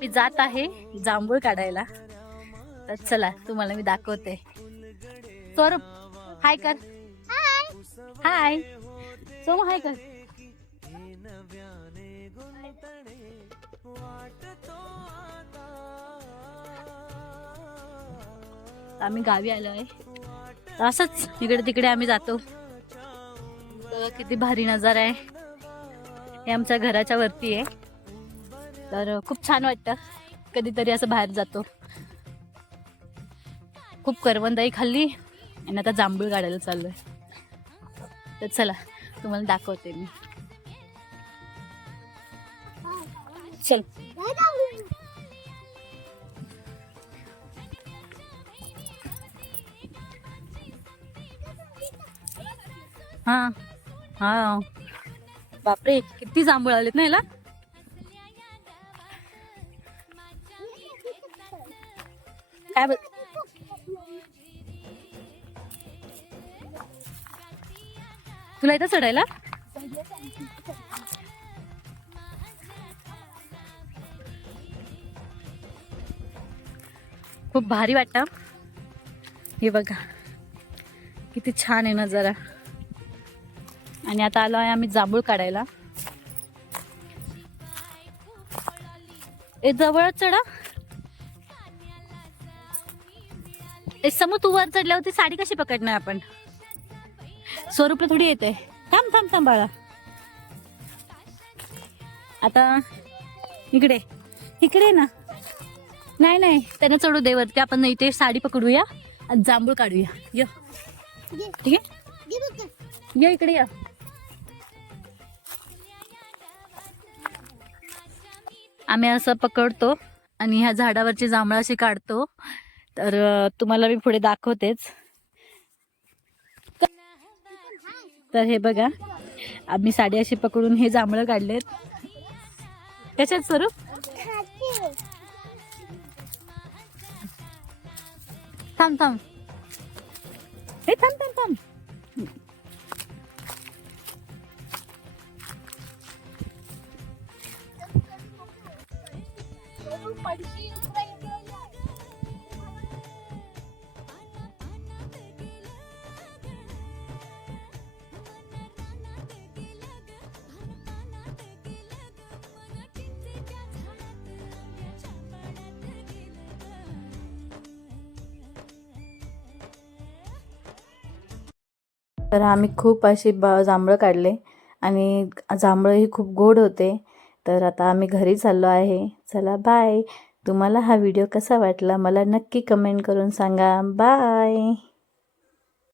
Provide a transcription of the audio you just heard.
मी जात आहे जांभूळ काढायला. तर चला तुम्हाला मी दाखवते. स्वरूप हाय कर. हाय सोम हाय कर. आम्ही गावी आलो आहे. असंच इकडे तिकडे आम्ही जातो. किती भारी नजारा आहे. हे आमच्या घराच्या वरती आहे. तर खूप छान वाटतं कधीतरी असं बाहेर जातो. खूप करवंदाई खाल्ली आणि आता जांभूळ काढायला चाललोय. तर चला तुम्हाला दाखवते मी. चल हा हा बापरे किती जांभूळ आलेत ना याला. काय तुला इथं चढायला. खूप भारी वाटतं. हे बघा किती छान आहे नजारा. आणि आता आलो आहे आम्ही जांभूळ काढायला. ए जवळच चढा. ए समू तू वर चढल्यावरती साडी कशी पकडणार आपण. स्वरूपला थोडी येते. थांब थांब थांब बाळा. आता इकडे इकडे ना. नाही नाही त्यांना चढू दे वरती. आपण इथे साडी पकडूया आणि जांभूळ काढूया. य ठीक आहे या इकडे या. आम्ही असं पकडतो आणि ह्या झाडावरची जांभळं अशी काढतो. तर तुम्हाला मी पुढे दाखवतेच. तर हे बघा आम्ही साडी अशी पकडून हे जांभळं काढलेत. त्याच्यात स्वरूप थांब थांब. हे थांब थांब थांब. तर आम्ही खूप अशी जांभळं काढले आणि जांभळं ही खूप गोड होते. तर आता आम्ही घरी चाललो आहे. चला बाय. तुम्हाला हा व्हिडिओ कसा वाटला मला नक्की कमेंट करून सांगा. बाय.